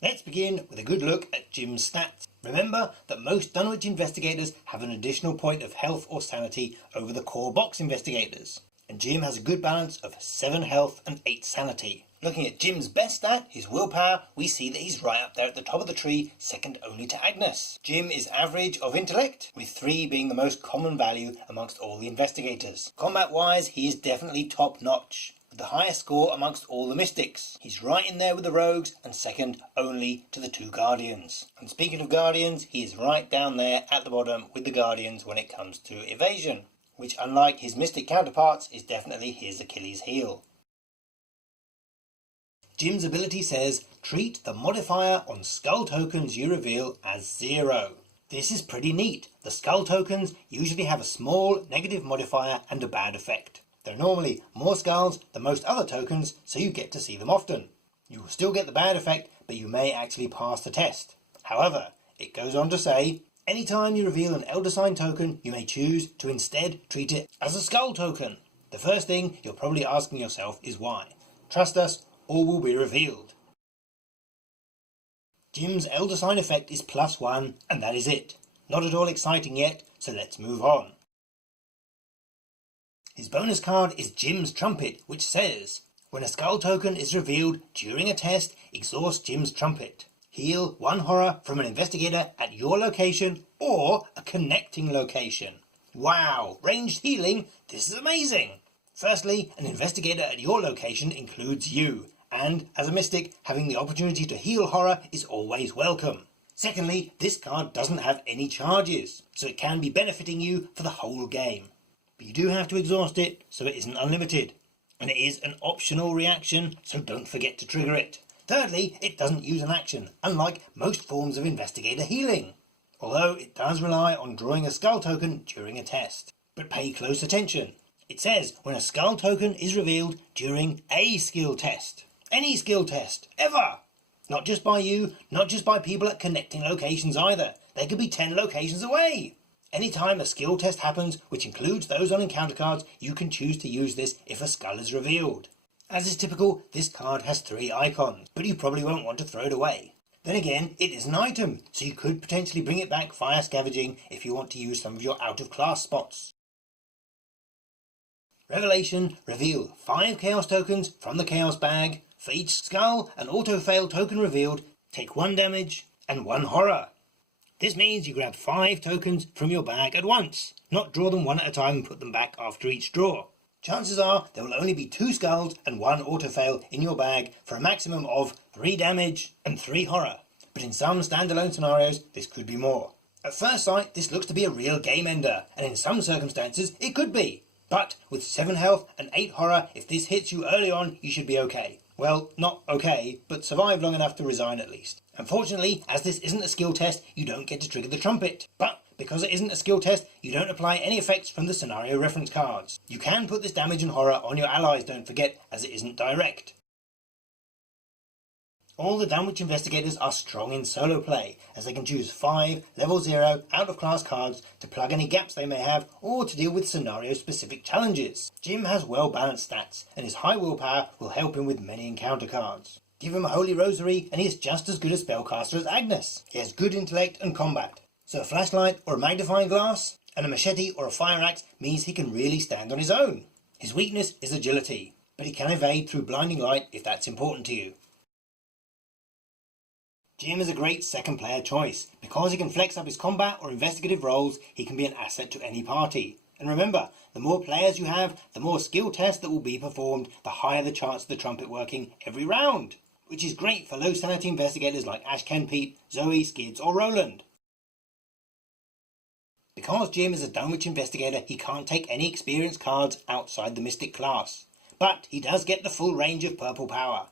Let's begin with a good look at Jim's stats. Remember that most Dunwich investigators have an additional point of health or sanity over the core box investigators, and Jim has a good balance of 7 health and 8 sanity. Looking at Jim's best stat, his willpower, we see that he's right up there at the top of the tree, second only to Agnes. Jim is average of intellect, with 3 being the most common value amongst all the investigators. Combat-wise, he is definitely top-notch, with the highest score amongst all the mystics. He's right in there with the rogues, and second only to the 2 guardians. And speaking of guardians, he is right down there at the bottom with the guardians when it comes to evasion, which unlike his mystic counterparts is definitely his Achilles heel. Jim's ability says, treat the modifier on skull tokens you reveal as 0. This is pretty neat. The skull tokens usually have a small negative modifier and a bad effect. There are normally more skulls than most other tokens, so you get to see them often. You will still get the bad effect, but you may actually pass the test. However, it goes on to say, anytime you reveal an Elder Sign token, you may choose to instead treat it as a skull token. The first thing you're probably asking yourself is why. Trust us, all will be revealed. Jim's Elder Sign effect is +1, and that is it. Not at all exciting yet, so let's move on. His bonus card is Jim's Trumpet, which says, when a skull token is revealed during a test, exhaust Jim's Trumpet. Heal 1 horror from an investigator at your location or a connecting location. Wow, ranged healing, this is amazing! Firstly, an investigator at your location includes you, and as a mystic, having the opportunity to heal horror is always welcome. Secondly, this card doesn't have any charges, so it can be benefiting you for the whole game. But you do have to exhaust it, so it isn't unlimited. And it is an optional reaction, so don't forget to trigger it. Thirdly, it doesn't use an action, unlike most forms of investigator healing, although it does rely on drawing a skull token during a test. But pay close attention. It says when a skull token is revealed during a skill test. Any skill test, ever! Not just by you, not just by people at connecting locations either. They could be 10 locations away. Anytime a skill test happens, which includes those on encounter cards, you can choose to use this if a skull is revealed. As is typical, this card has 3 icons, but you probably won't want to throw it away. Then again, it is an item, so you could potentially bring it back via scavenging if you want to use some of your out-of-class spots. Revelation, reveal 5 chaos tokens from the chaos bag. For each skull and auto-fail token revealed, take 1 damage and 1 horror. This means you grab 5 tokens from your bag at once, not draw them one at a time and put them back after each draw. Chances are there will only be 2 skulls and 1 auto-fail in your bag for a maximum of 3 damage and 3 horror. But in some standalone scenarios, this could be more. At first sight, this looks to be a real game ender, and in some circumstances, it could be. But with 7 health and 8 horror, if this hits you early on, you should be okay. Well, not okay, but survive long enough to resign at least. Unfortunately, as this isn't a skill test, you don't get to trigger the Trumpet. But because it isn't a skill test, you don't apply any effects from the scenario reference cards. You can put this damage and horror on your allies, don't forget, as it isn't direct. All the Dunwich investigators are strong in solo play, as they can choose 5 level 0 out-of-class cards to plug any gaps they may have or to deal with scenario-specific challenges. Jim has well-balanced stats, and his high willpower will help him with many encounter cards. Give him a Holy Rosary and he is just as good a spellcaster as Agnes. He has good intellect and combat, so a flashlight or a magnifying glass and a machete or a fire axe means he can really stand on his own. His weakness is agility, but he can evade through blinding light if that's important to you. Jim is a great second player choice. Because he can flex up his combat or investigative roles, he can be an asset to any party. And remember, the more players you have, the more skill tests that will be performed, the higher the chance of the Trumpet working every round, which is great for low sanity investigators like Ash Pete, Zoe, Skids or Roland. Because Jim is a Dunwich investigator, he can't take any experience cards outside the Mystic class, but he does get the full range of purple power.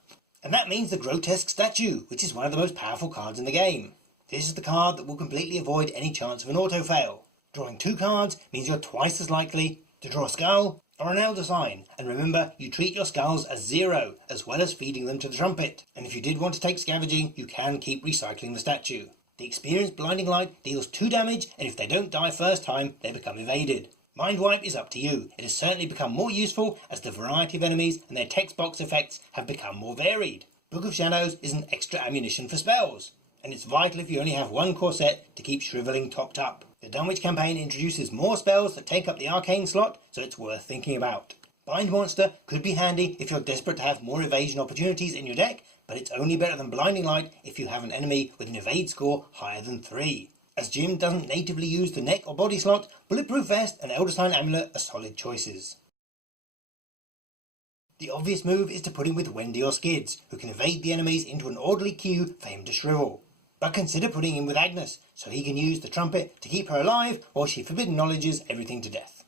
And that means the Grotesque Statue, which is one of the most powerful cards in the game. This is the card that will completely avoid any chance of an auto-fail. Drawing 2 cards means you're twice as likely to draw a skull or an Elder Sign, and remember, you treat your skulls as 0, as well as feeding them to the Trumpet. And if you did want to take scavenging, you can keep recycling the statue. The experienced Blinding Light deals 2 damage, and if they don't die first time, they become evaded. Mind Wipe is up to you. It has certainly become more useful as the variety of enemies and their text box effects have become more varied. Book of Shadows is an extra ammunition for spells, and it's vital if you only have one core set to keep shriveling topped up. The Dunwich campaign introduces more spells that take up the arcane slot, so it's worth thinking about. Bind Monster could be handy if you're desperate to have more evasion opportunities in your deck, but it's only better than Blinding Light if you have an enemy with an evade score higher than 3. As Jim doesn't natively use the neck or body slot, Bulletproof Vest and Elder Sign Amulet are solid choices. The obvious move is to put him with Wendy or Skids, who can evade the enemies into an orderly queue for him to shrivel. But consider putting him with Agnes, so he can use the Trumpet to keep her alive while she forbidden knowledges everything to death.